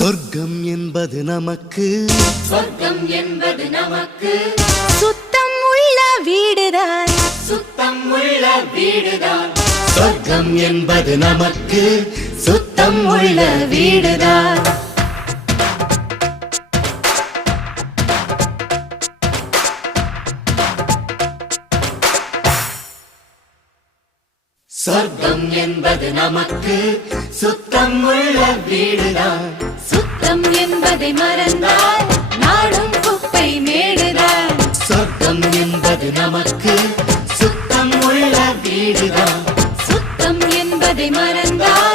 சொர்க்கம் என்பது நமக்கு சொர்க்கம் என்பது நமக்கு சுத்தம் உள்ள வீடுதான் சுத்தம் உள்ள வீடுதான் சொர்க்கம் என்பது நமக்கு சுத்தம் உள்ள வீடுதான் சொர்க்கம் என்பது நமக்கு சுத்தம் உள்ள வீடுதான் சுத்தம் என்பதை மறந்தால் நாடும் குப்பை மேடுதான் சொர்க்கம் என்பது நமக்கு சுத்தம் உள்ள வீடுதான் சுத்தம் என்பதை மறந்தால்